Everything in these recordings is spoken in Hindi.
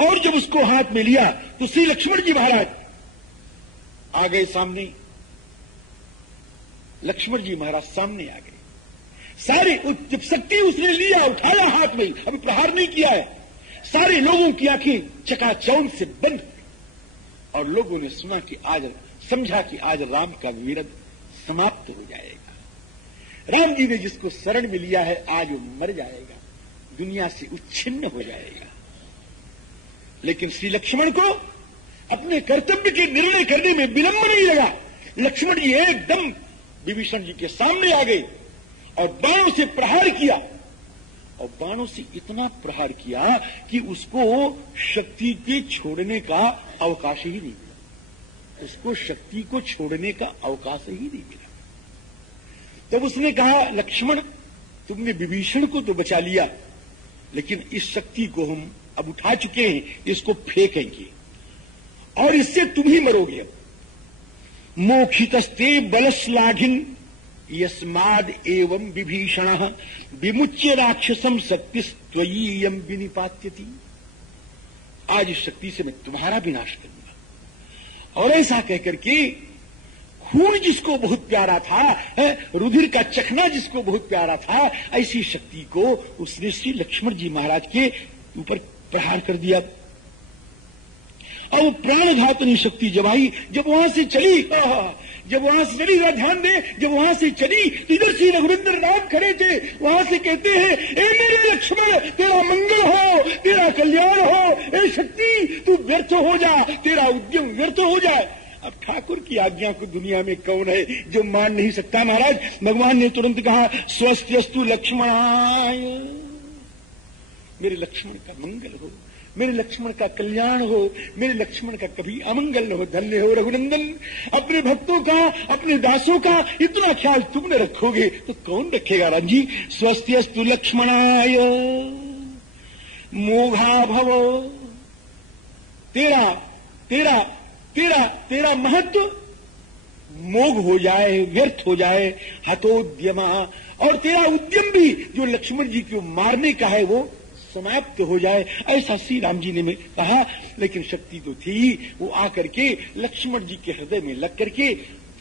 और जब उसको हाथ में लिया तो श्री लक्ष्मण जी महाराज आ गए सामने। लक्ष्मण जी महाराज सामने आ गए। सारे जब शक्ति उसने लिया, उठाया हाथ में, अभी प्रहार नहीं किया है, सारे लोगों की आंखें चकाचौंध से बंद और लोगों ने सुना कि आज, समझा कि आज राम का विरध समाप्त हो जाएगा। राम जी ने जिसको शरण में लिया है आज वो मर जाएगा, दुनिया से उच्छिन्न हो जाएगा। लेकिन श्री लक्ष्मण को अपने कर्तव्य के निर्णय करने में विलंब नहीं लगा। लक्ष्मण जी एकदम विभीषण जी के सामने आ गए और बाणों से प्रहार किया, और बाणों से इतना प्रहार किया कि उसको शक्ति के छोड़ने का अवकाश ही नहीं मिला। उसको शक्ति को छोड़ने का अवकाश ही नहीं मिला। तब उसने कहा, लक्ष्मण तुमने विभीषण को तो बचा लिया, लेकिन इस शक्ति को हम अब उठा चुके हैं, इसको फेंकेंगे और इससे तुम ही मरोगे। मोक्षितस्ते बलश्लाघिन यस्माद एवं विभीषण विमुच्य राक्षसम शक्ति त्वयीयम विनिपात्यति। आज इस शक्ति से मैं तुम्हारा विनाश करूंगा। और ऐसा कहकर के खून जिसको बहुत प्यारा था, रुधिर का चखना जिसको बहुत प्यारा था, ऐसी शक्ति को उसने श्री लक्ष्मण जी महाराज के ऊपर प्रहार कर दिया। और प्राणघातनी शक्ति जब आई, जब वहां से चली, ध्यान दे, जब वहां से चली तो इधर श्री रघुनंदन राम खड़े थे। वहां से कहते हैं, ए मेरे लक्ष्मण तेरा मंगल हो, तेरा कल्याण हो, ए शक्ति तू व्यर्थ हो जा, तेरा उद्यम व्यर्थ हो जाए। अब ठाकुर की आज्ञा को दुनिया में कौन है जो मान नहीं सकता। महाराज भगवान ने तुरंत कहा, स्वस्त्यस्तु लक्ष्मणाय, मेरे लक्ष्मण का मंगल हो, मेरे लक्ष्मण का कल्याण हो, मेरे लक्ष्मण का कभी अमंगल न हो। धन्य हो रघुनंदन, अपने भक्तों का, अपने दासों का इतना ख्याल तुम न रखोगे तो कौन रखेगा। राम जी, स्वस्त्यस्तु लक्ष्मणाय मोघा भव, तेरा तेरा तेरा तेरा महत्व मोघ हो जाए, व्यर्थ हो जाए। हतोद्यमा, और तेरा उद्यम भी जो लक्ष्मण जी को मारने का है वो समाप्त हो जाए, ऐसा श्री राम जी ने कहा। लेकिन शक्ति तो थी, वो आकर के लक्ष्मण जी के हृदय में लग करके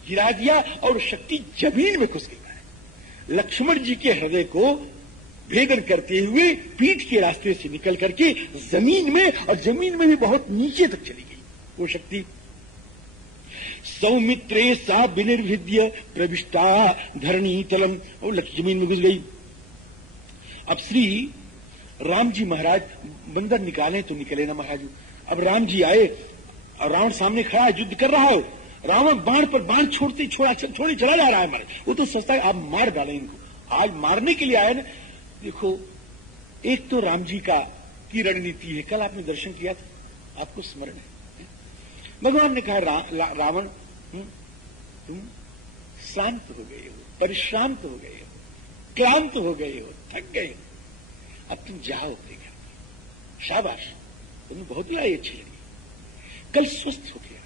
गिरा दिया और शक्ति जमीन में घुस गई। लक्ष्मण जी के हृदय को भेदन करते हुए पीठ के रास्ते से निकल करके जमीन में, और जमीन में भी बहुत नीचे तक चली गई वो शक्ति। सौमित्रे सा विनिर्भिद्य प्रविष्टा धरणी तलम, और जमीन में घुस गई। अब श्री राम जी महाराज बंदर निकाले तो निकले ना महाराज। अब राम जी आए और रावण सामने खड़ा है, युद्ध कर रहा है। रावण बाण पर बाण छोड़ते छोड़े चला जा रहा है महाराज। वो तो सोचता है आप मार डालें इनको, आज मारने के लिए आए ना। देखो, एक तो राम जी की रणनीति है, कल आपने दर्शन किया था, आपको स्मरण है। भगवान ने कहा, रावण तुम शांत हो गए हो, परिश्रांत हो गए हो, क्लांत हो गए हो, थक गए हो, अब तुम जाओ अपने घर में। शाबाश, तुमने बहुत लड़ाई अच्छी लड़ी, कल स्वस्थ हो गया,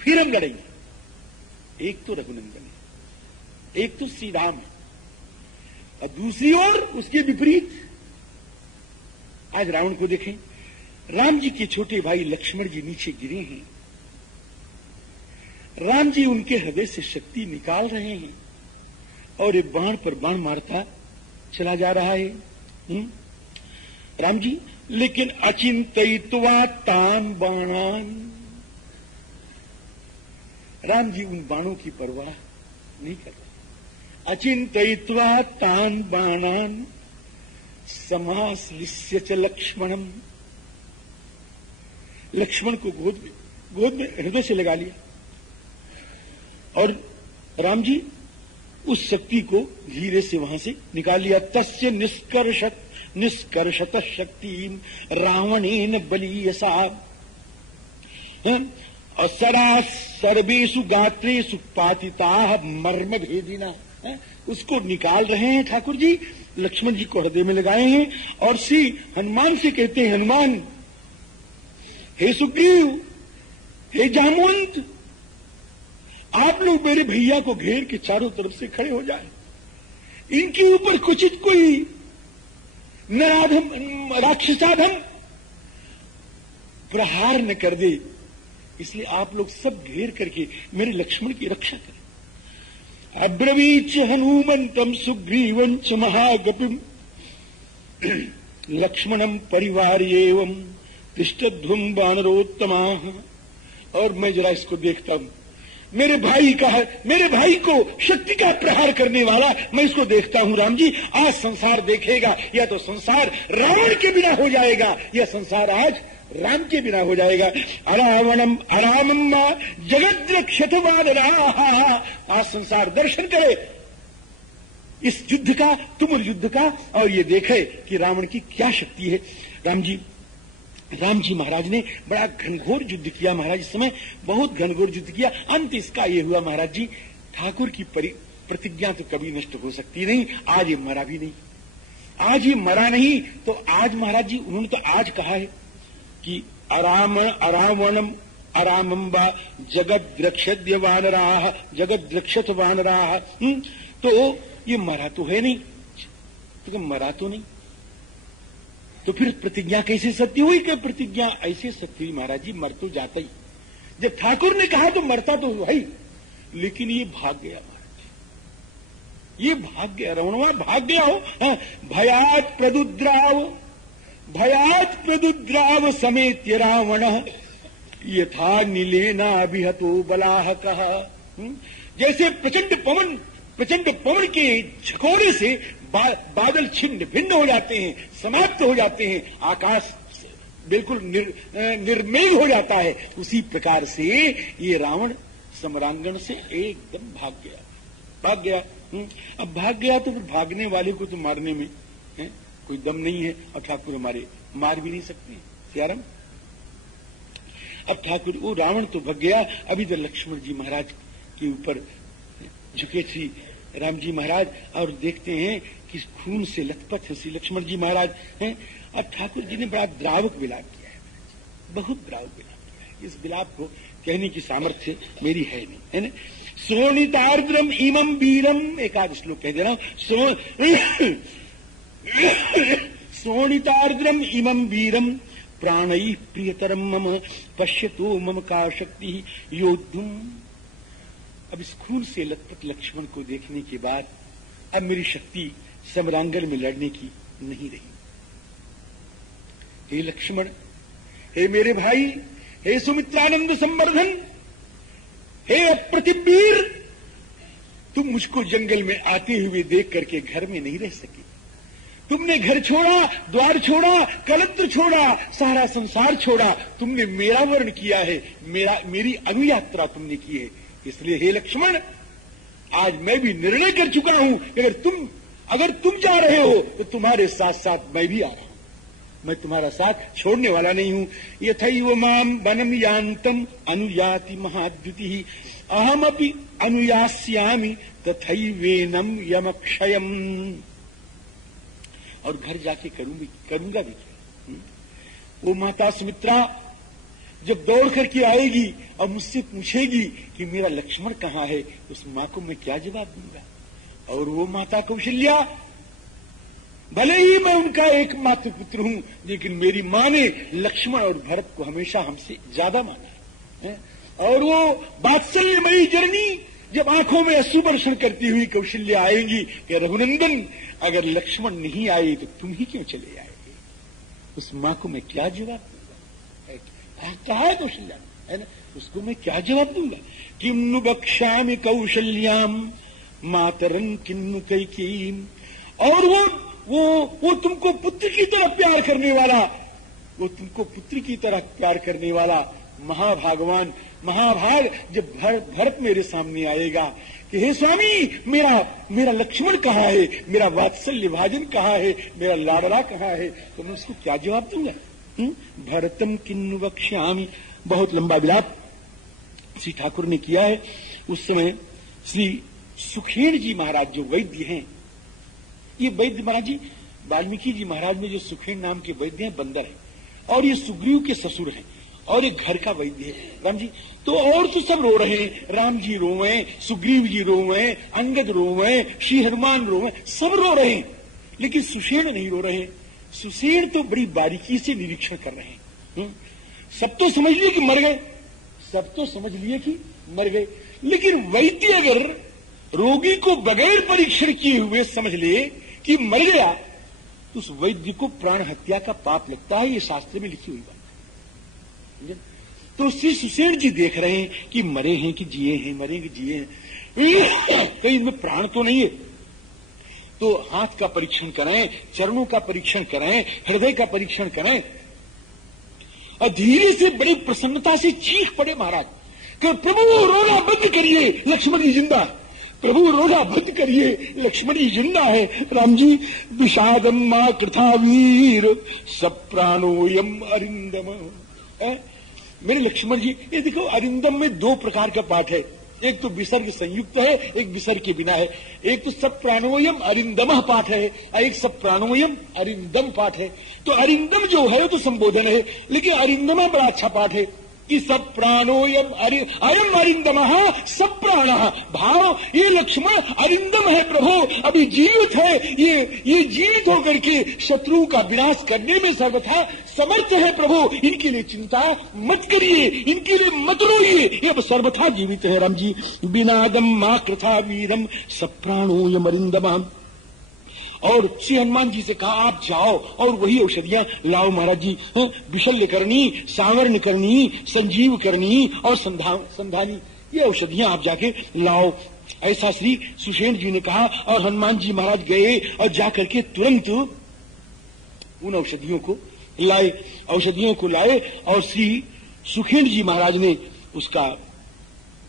फिर हम लड़ेंगे। एक तो रघुनंदन है, एक तो श्री राम है, और दूसरी ओर उसके विपरीत आज रावण को देखें। राम जी के छोटे भाई लक्ष्मण जी नीचे गिरे हैं, राम जी उनके हृदय से शक्ति निकाल रहे हैं और एक बाण पर बाण मारता चला जा रहा है। राम जी, लेकिन अचिंतयित्वा तान बाणान, राम जी उन बाणों की परवाह नहीं कर रहे। अचिंतयित्वा तान बाणान समाश्लिष्य च लक्ष्मणम, लक्ष्मण को गोद में हृदय से लगा लिया और राम जी उस शक्ति को धीरे से वहां से निकाल लिया। तस्य निष्कर्षत शक्ति रावणेन बलीयसा, और सदा सर्वेषु गात्रेषु पातिता मर्म भेदिना, उसको निकाल रहे हैं ठाकुर जी, लक्ष्मण जी को हृदय में लगाए हैं और श्री हनुमान से कहते हैं, हनुमान, हे सुग्रीव, हे जामवंत, आप लोग मेरे भैया को घेर के चारों तरफ से खड़े हो जाए, इनके ऊपर कुछ कोई नराधम राक्षसाधम प्रहार न कर दे, इसलिए आप लोग सब घेर करके मेरे लक्ष्मण की रक्षा करें। अब्रवीच हनुमंतम सुग्रीवंच महागपिम लक्ष्मणम परिवार एवं तिष्ठध्वं वानरोत्तमा। और मैं जरा इसको देखता हूं, मेरे भाई को शक्ति का प्रहार करने वाला मैं इसको देखता हूं। राम जी, आज संसार देखेगा, या तो संसार रावण के बिना हो जाएगा, या संसार आज राम के बिना हो जाएगा। अरावणम अरामम्मा जगद्रक्षतवानराः। आज संसार दर्शन करे इस युद्ध का, तुमुल युद्ध का, और ये देखे कि रावण की क्या शक्ति है। राम जी महाराज ने बड़ा घनघोर युद्ध किया महाराज, इस समय बहुत घनघोर युद्ध किया। अंत इसका ये हुआ महाराज जी, ठाकुर की प्रतिज्ञा तो कभी नष्ट हो सकती नहीं। आज ये मरा भी नहीं, आज ये मरा नहीं, तो आज महाराज जी उन्होंने तो आज कहा है कि अरावणम अरामम्बा जगद्रक्षद्य वानराः जगद्रक्षत वानराः। तो ये मरा तो है नहीं, तो मरा तो नहीं, तो फिर प्रतिज्ञा कैसे सत्य हुई? कि प्रतिज्ञा ऐसे सत्य हुई महाराज जी, मर तो जाता ही। जब ठाकुर ने कहा तो मरता तो है, लेकिन ये भाग गया महाराज, ये भाग गया, रावणवा भाग गया हो। भयात प्रदुद्राव समेत्य रावण यथा नीलेनाभिहतो बलाहकः। जैसे प्रचंड पवन के झकोरे से बादल छिन्न भिन्न हो जाते हैं, समाप्त हो जाते हैं, आकाश बिल्कुल निर्मेघ हो जाता है, उसी प्रकार से ये रावण सम्रांगण से एकदम भाग गया। अब भाग गया तो फिर भागने वाले को तो मारने में कोई दम नहीं है, और ठाकुर हमारे मार भी नहीं सकते सियाराम। अब ठाकुर वो रावण तो भाग गया, अभी तो लक्ष्मण जी महाराज के ऊपर झुके श्री राम जी महाराज, और देखते हैं कि खून से लथपथ है श्री लक्ष्मण जी महाराज हैं। अब ठाकुर जी ने बड़ा द्रावक विलाप किया है, बहुत द्रावक विलाप किया है। इस विलाप को कहने की सामर्थ्य मेरी है नहीं, है ना। सोनितार्द्रम इमं वीरम, एकाद श्लोक कह दे रहा हूं। सोनितार्द्रम इमं वीरम प्राणैः प्रियतरम मम पश्यतो मम का शक्ति योद्धुम। अब इस खून से लथपथ लक्ष्मण को देखने के बाद अब मेरी शक्ति सम्रांगण में लड़ने की नहीं रही। हे लक्ष्मण, हे मेरे भाई, हे सुमित्रानंद संवर्धन, हे अप्रतिम वीर, तुम मुझको जंगल में आते हुए देख करके घर में नहीं रह सके। तुमने घर छोड़ा, द्वार छोड़ा, कलत्र छोड़ा, सारा संसार छोड़ा, तुमने मेरा वर्ण किया है, मेरी अनुयात्रा तुमने की है। इसलिए हे लक्ष्मण, आज मैं भी निर्णय कर चुका हूं, अगर तुम जा रहे हो तो तुम्हारे साथ साथ मैं भी आ रहा हूं, मैं तुम्हारा साथ छोड़ने वाला नहीं हूं। यथैव माम वनम यान्तम अनुयाति महाद्युति अहमपि अनुयास्यामि तथैवेनम यमक्षयम। और घर जाके करूंगा भी क्या। वो माता सुमित्रा जब दौड़ करके आएगी और मुझसे पूछेगी कि मेरा लक्ष्मण कहाँ है, उस मां को मैं क्या जवाब दूंगा। और वो माता कौशल्या, भले ही मैं उनका एकमात्र पुत्र हूं, लेकिन मेरी मां ने लक्ष्मण और भरत को हमेशा हमसे ज्यादा माना है। और वो वात्सल्यमयी जननी जब आंखों में अश्रु वर्षण करती हुई कौशल्या आएंगी कि रघुनंदन, अगर लक्ष्मण नहीं आए तो तुम ही क्यों चले आएंगे, उस मां को मैं क्या जवाब दूंगा। कहा है कौशल्या, है ना, उसको मैं क्या जवाब दूंगा। किम नु बक्ष्यामि कौशल्याम मातरन किन्नु कैकेयीम। और वो तुमको पुत्र की तरह प्यार करने वाला, वो तुमको पुत्र की तरह प्यार करने वाला महाभागवान महाभाग जब भरत मेरे सामने आएगा कि हे स्वामी, मेरा लक्ष्मण कहाँ है, मेरा वात्सल्य भाजन कहाँ है, मेरा लाडला कहाँ है, तो मैं उसको क्या जवाब दूंगा। भरतम किन्नु वक्ष्यामि। बहुत लंबा विलाप श्री ठाकुर ने किया है। उस समय श्री सुखेण जी महाराज जो वैद्य हैं, ये वैद्य महाराज जी, वाल्मीकि जी महाराज में जो सुखेण नाम के वैद्य हैं, बंदर है, और ये सुग्रीव के ससुर हैं, और एक घर का वैद्य है राम जी। तो और तो सब रो रहे हैं, राम जी रोवे, सुग्रीव जी रोवे, अंगद रोवे, श्री हनुमान रोवे, सब रो रहे हैं, लेकिन सुषेण नहीं रो रहे हैं। सुषेण तो बड़ी बारीकी से निरीक्षण कर रहे हैं। सब तो समझ लिए कि मर गए, सब तो समझ लिए कि मर गए, लेकिन वैद्य अगर रोगी को बगैर परीक्षण किए हुए समझ ले कि मर गया तो उस वैद्य को प्राण हत्या का पाप लगता है। ये शास्त्र में लिखी हुई बात है। तो श्री सुषेण जी देख रहे हैं कि मरे हैं कि जिए हैं, मरे कि जिए हैं, कहीं इनमें प्राण तो नहीं है। तो हाथ का परीक्षण करें, चरणों का परीक्षण करें, हृदय का परीक्षण करें, और धीरे से बड़ी प्रसन्नता से चीख पड़े महाराज कि प्रभु रोना बंद करिए, लक्ष्मण जी जिंदा, प्रभु रोना बंद करिए, लक्ष्मण जी जिंदा है। राम जी, विषादम मां कृथा वीर सब प्राणोयम अरिंदम। मेरे लक्ष्मण जी, ये देखो अरिंदम में दो प्रकार का पाठ है, एक तो विसर्ग संयुक्त है, एक विसर्ग के बिना है। एक तो सब प्राणोयम अरिंदम पाठ है, एक सब प्राणोयम अरिंदम पाठ है। तो अरिंदम जो है तो संबोधन है, लेकिन अरिंदमा बड़ा अच्छा पाठ है कि सब प्राणोयम अयम अरिंदम सब प्राण भाव। ये लक्ष्मण अरिंदम है प्रभु, अभी जीवित है, ये जीवित होकर के शत्रुओं का विनाश करने में सर्वथा समर्थ है प्रभु, इनके लिए चिंता मत करिए, इनके लिए मत रोइए, ये अब सर्वथा जीवित है। राम जी, बिनादम मां कृथा वीरम सब प्राणोयम अरिंदम। और श्री हनुमान जी से कहा आप जाओ और वही औषधियां लाओ महाराज जी, विशल्य करनी, सांवर्ण करनी, संजीव करनी और संधानी, ये औषधियां आप जाके लाओ, ऐसा श्री सुषेण जी ने कहा। और हनुमान जी महाराज गए और जाकर के तुरंत उन औषधियों को लाए, औषधियों को लाए और श्री सुषेण जी महाराज ने उसका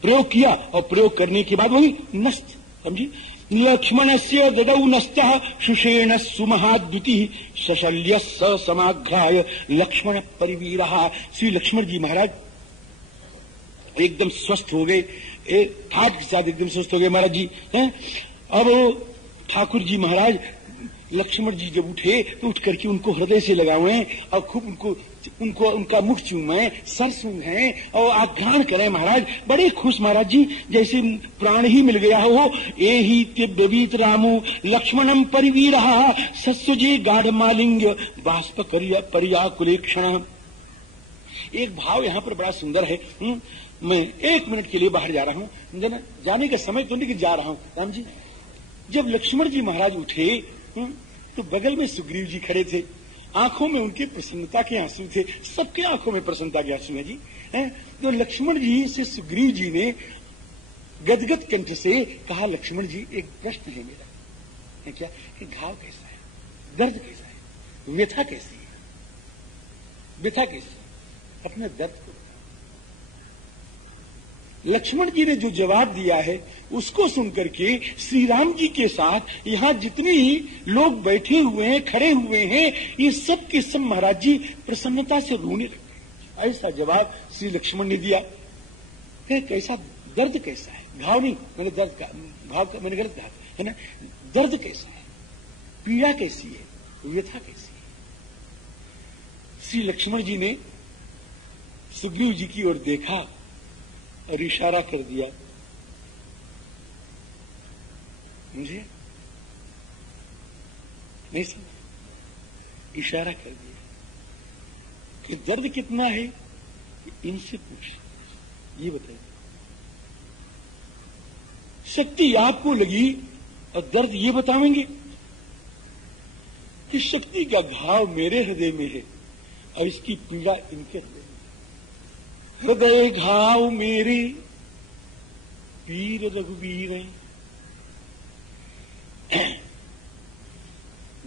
प्रयोग किया, और प्रयोग करने के बाद वही नष्ट, समझी, लक्ष्मणस्य ददौ नष्टः सुषेण सुमहाद्युति शशल्य स समाघ्राय लक्ष्मण परिवीरः। श्री लक्ष्मण जी महाराज एकदम स्वस्थ हो गए, ठाट के साथ एकदम स्वस्थ हो गए महाराज जी। अब ठाकुर जी महाराज लक्ष्मण जी जब उठे तो उठ करके उनको हृदय से लगाए और खूब उनको उनका मुख चूमें, सर सूंघें और आघ्राण करें महाराज। बड़े खुश महाराज जी, जैसे प्राण ही मिल गया हो। ए ही त्यब्यवीत रामो लक्ष्मणम परिवीरः सस्वजे गाढ़ मालिंग बाष्प पर्याकुलेक्षण। एक भाव यहाँ पर बड़ा सुंदर है। मैं 1 मिनट के लिए बाहर जा रहा हूँ, जाने का समय तो नहीं कि जा रहा हूँ। राम जी, जब लक्ष्मण जी महाराज उठे तो बगल में सुग्रीव जी खड़े थे, आंखों में उनके प्रसन्नता के आंसू थे, सबके आंखों में प्रसन्नता के आंसू हैं जी। तो लक्ष्मण जी से सुग्रीव जी ने गदगद कंठ से कहा, लक्ष्मण जी एक प्रश्न है मेरा, है क्या, कि घाव कैसा है, दर्द कैसा है, व्यथा कैसी है, व्यथा कैसी है, अपने दर्द को। लक्ष्मण जी ने जो जवाब दिया है उसको सुनकर के श्री राम जी के साथ यहां जितने ही लोग बैठे हुए हैं, खड़े हुए हैं, ये सब के सब महाराज जी प्रसन्नता से रोने लगे। ऐसा जवाब श्री लक्ष्मण ने दिया। कैसा दर्द कैसा है, घाव नहीं, मैंने दर्द का घाव का मैंने गलत कहा है ना, दर्द कैसा है, पीड़ा कैसी है, व्यथा कैसी है। श्री लक्ष्मण जी ने सुग्रीव जी की ओर देखा और इशारा कर दिया, मुझे नहीं समझ, इशारा कर दिया कि दर्द कितना है इनसे पूछ, ये बताइए। शक्ति आपको लगी और दर्द ये बतावेंगे कि शक्ति का घाव मेरे हृदय में है और इसकी पीड़ा इनके हृदय में। हृदय घाव मेरे पीर रघुवीर,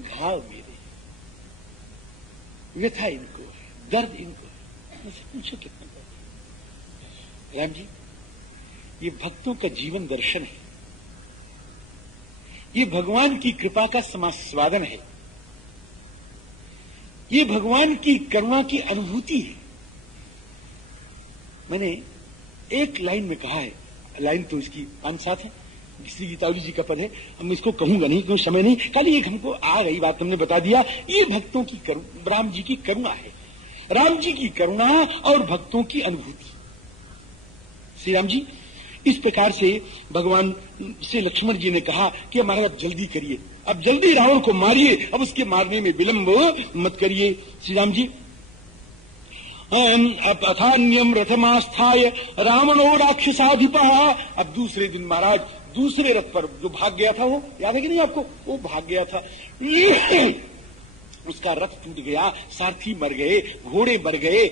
घाव मेरे, व्यथा इनको है, दर्द इनको है, मुझसे पूछो कितना दर्द। राम जी, ये भक्तों का जीवन दर्शन है, ये भगवान की कृपा का समास्वादन है, ये भगवान की करुणा की अनुभूति है। मैंने एक लाइन में कहा है, लाइन तो इसकी 5-7 है, श्री गीतावली जी का पद है, हम इसको कहूंगा नहीं क्योंकि समय नहीं, कल एक हमको आ गई बात, हमने बता दिया। ये भक्तों की राम जी की करुणा है, राम जी की करुणा और भक्तों की अनुभूति। श्री राम जी इस प्रकार से भगवान से लक्ष्मण जी ने कहा कि महाराज अब जल्दी करिए, अब जल्दी रावण को मारिए, अब उसके मारने में विलंब मत करिए। श्री राम जी अथान्यम रथमास्थाय रावणो राक्षसाधिपः। अब दूसरे दिन महाराज दूसरे रथ पर जो भाग गया था, वो याद है कि नहीं आपको, वो भाग गया था, उसका रथ टूट गया, सारथी मर गए, घोड़े मर गए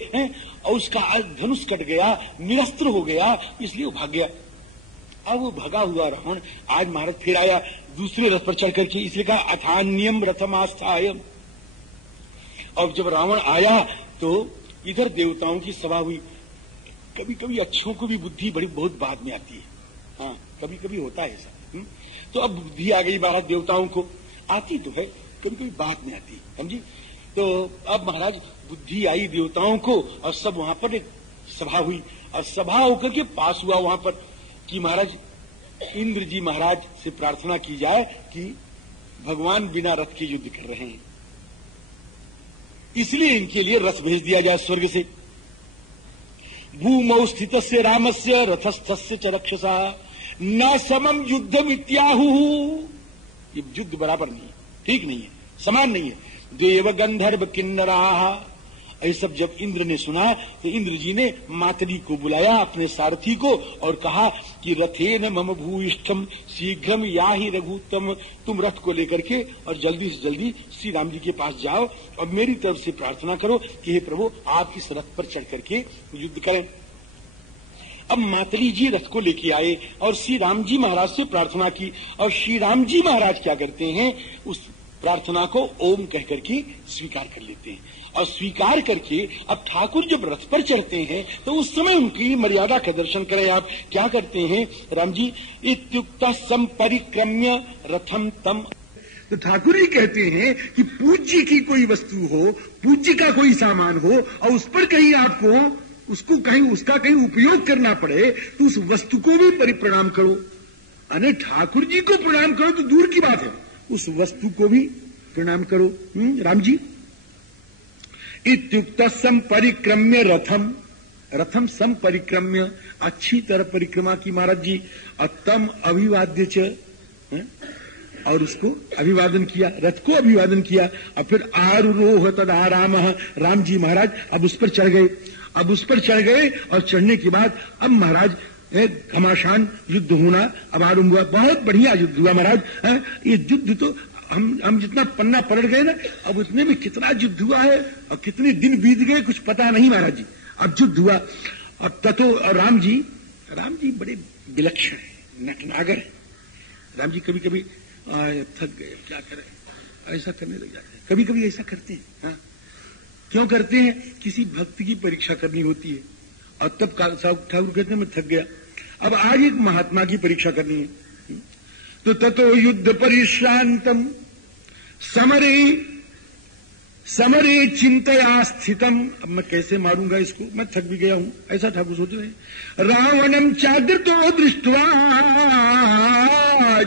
और उसका धनुष कट गया, निरस्त्र हो गया, इसलिए वो भाग गया। अब वो भगा हुआ रावण आज महाराज फिर आया दूसरे रथ पर चढ़ करके, इसलिए कहा अथान्यम रथमास्थाय। और जब रावण आया तो इधर देवताओं की सभा हुई। कभी कभी अच्छों को भी बुद्धि बड़ी बहुत बाद में आती है, हाँ कभी कभी होता है ऐसा। तो अब बुद्धि आ गई महाराज देवताओं को, आती तो है कभी कभी बाद में आती, समझी। तो अब महाराज बुद्धि आई देवताओं को और सब वहां पर एक सभा हुई और सभा होकर के पास हुआ वहां पर कि महाराज इंद्र जी महाराज से प्रार्थना की जाए कि भगवान बिना रथ के युद्ध कर रहे हैं, इसलिए इनके लिए रथ भेज दिया जाए स्वर्ग से। भूमौ स्थितस्य रामस्य रथस्थस्य च रक्षसा न समम युद्धम इत्याहु। ये युद्ध बराबर नहीं है, ठीक नहीं है, समान नहीं है। देव गंधर्व किन्नराः, ये सब जब इंद्र ने सुना तो इंद्र जी ने मातली को बुलाया अपने सारथी को और कहा कि रथेन मम भूयिष्ठम शीघ्रम याहि रघुत्तम, तुम रथ को लेकर के और जल्दी से जल्दी श्री राम जी के पास जाओ और मेरी तरफ से प्रार्थना करो कि हे प्रभु आप इस रथ पर चढ़ करके युद्ध करें। अब मातली जी रथ को लेके आए और श्री राम जी महाराज से प्रार्थना की और श्री राम जी महाराज क्या करते हैं, उस प्रार्थना को ओम कह करके स्वीकार कर लेते हैं। और स्वीकार करके अब ठाकुर जब रथ पर चढ़ते हैं तो उस समय उनकी मर्यादा का दर्शन करें। आप क्या करते हैं राम जी, इत्युक्तः संपरिक्रम्य रथम तम। तो ठाकुर जी कहते हैं कि पूज्य की कोई वस्तु हो, पूज्य का कोई सामान हो और उस पर कहीं आपको उसको कहीं उसका कहीं उपयोग करना पड़े तो उस वस्तु को भी परिप्रणाम करो। अरे ठाकुर जी को प्रणाम करो तो दूर की बात है, उस वस्तु को भी प्रणाम करो। राम जी इत्युक्त संपरिक्रम्य रथम, रथम संपरिक्रम्य, अच्छी तरह परिक्रमा की महाराज जी। अतम अभिवाद्य च, और उसको अभिवादन किया, रथ को अभिवादन किया। और फिर आरुरोह तदा राम, राम जी महाराज अब उस पर चढ़ गए। अब उस पर चढ़ गए और चढ़ने के बाद अब महाराज घमासान युद्ध होना अब आरंभ हुआ। बहुत बढ़िया युद्ध हुआ महाराज। ये युद्ध तो हम जितना पन्ना पलट गए ना, अब उसमें भी कितना युद्ध हुआ है और कितने दिन बीत गए कुछ पता नहीं महाराज जी। अब युद्ध हुआ। अब ततो राम जी बड़े विलक्षण है, नटनागर है। राम जी कभी कभी थक गए, क्या करें, ऐसा करने लग जाते हैं। कभी कभी ऐसा करते हैं। हाँ क्यों करते हैं, किसी भक्त की परीक्षा करनी होती है और तब ठाकुर कहते हैं मैं थक गया, अब आज एक महात्मा की परीक्षा करनी है। तो ततो युद्ध परिश्रांतम समरे चिंतया स्थितम। अब मैं कैसे मारूंगा इसको, मैं थक भी गया हूं, ऐसा ठाकुर सोच रहे हैं। रावणम चादृतो दृष्ट्वा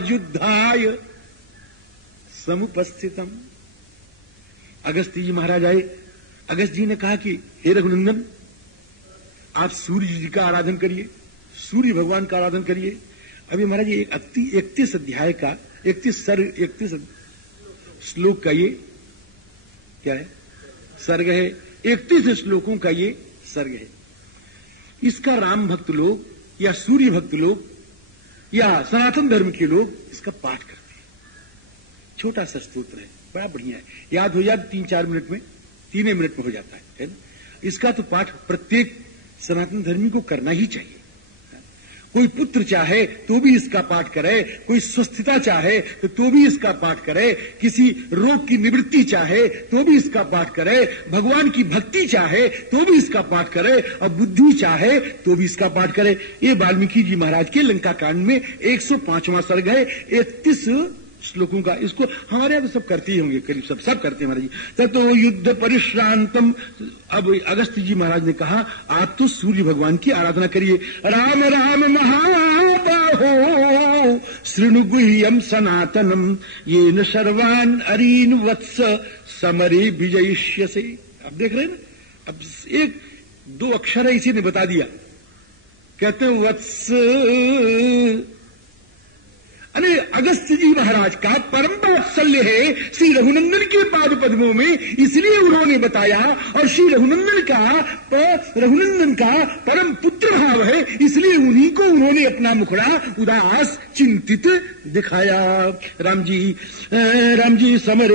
युद्धाय समुपस्थितम। अगस्त्य जी महाराज आए। अगस्त जी ने कहा कि हे रघुनंदन आप सूर्य जी का आराधन करिए, सूर्य भगवान का आराधन करिए। अभी महाराज ये 31 अध्याय का 31 श्लोक का ये क्या है, सर्ग है। 31 श्लोकों का ये सर्ग है। इसका राम भक्त लोग या सूर्य भक्त लोग या सनातन धर्म के लोग इसका पाठ करते हैं। छोटा सा स्तोत्र है, बड़ा बढ़िया है, याद हो जाए 3-4 मिनट में, 3 मिनट में हो जाता है ना। इसका तो पाठ प्रत्येक सनातन धर्मी को करना ही चाहिए। कोई पुत्र चाहे तो भी इसका पाठ करे, कोई स्वस्थता चाहे तो भी इसका पाठ करे, किसी रोग की निवृत्ति चाहे तो भी इसका पाठ करे, भगवान की भक्ति चाहे तो भी इसका पाठ करे और बुद्धि चाहे तो भी इसका पाठ करे। ये वाल्मीकि जी महाराज के लंका कांड में 105वां सर्ग है, 31 श्लोकों का। इसको हमारे यहाँ तो सब करते ही होंगे, करीब सब करते हैं महाराज जी। ततो युद्ध परिश्रांतम। अब अगस्त्य जी महाराज ने कहा आप तो सूर्य भगवान की आराधना करिए। राम राम महाबाहो शृणु गुह्यम सनातनम येन सर्वान् अरीन् वत्स समरे विजयिष्यसे। अब देख रहे हैं ना, अब 1-2 अक्षर है इसी ने बता दिया। कहते वत्स, अरे अगस्त्य जी महाराज का परम वात्सल्य है श्री रघुनंदन के पाद पद्मों में, इसलिए उन्होंने बताया। और श्री रघुनंदन का परम पुत्र भाव है, इसलिए उन्हीं को उन्होंने अपना मुखड़ा उदास चिंतित दिखाया। राम जी समर